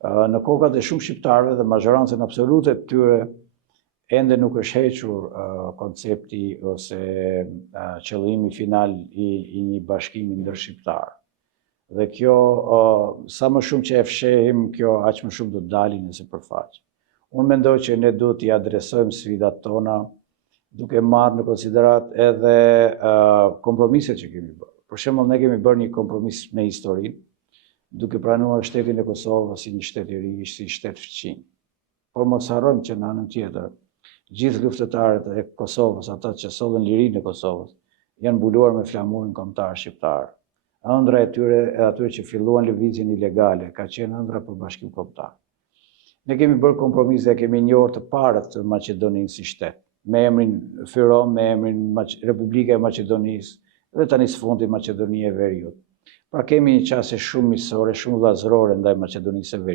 Në kokat e shumë shqiptarëve dhe mazhorancën absolute të tyre ende nuk është hequr koncepti ose qëllimi final i një bashkimi ndërshqiptar. Dhe kjo, sa më shumë që e fshehim, kjo aq më shumë do të dalin në sipërfaqe. Unë mendoj që ne duhet t'i adresojmë sfidat tona duke marrë në konsiderat edhe kompromiset që kemi bërë. Për shembull, ne kemi bërë një kompromis me historinë, duke pranuar shtetin e Kosovës si një shtet i ri, si shtet fëqinj. Por mos harrojmë që në anën tjetër, gjithë luftëtarët e Kosovës, ata që sollën lirinë e Kosovës, janë mbuluar me flamurin kombëtar shqiptar. Ëndra e tyre e atyre që filluan lëvizjen ilegale ka qenë ëndra për bashkim kombëtar. Ne kemi bërë kompromis dhe kemi njohur të parët të Maqedoninë si shtet, me emrin Fyrom, me emrin Republika e Maqedonisë dhe tani së fundi Maqedonia e Veriut. Pra kemi një qasje shumë miqësore, shumë vllazërore ndaj Maqedonisë së Veriut.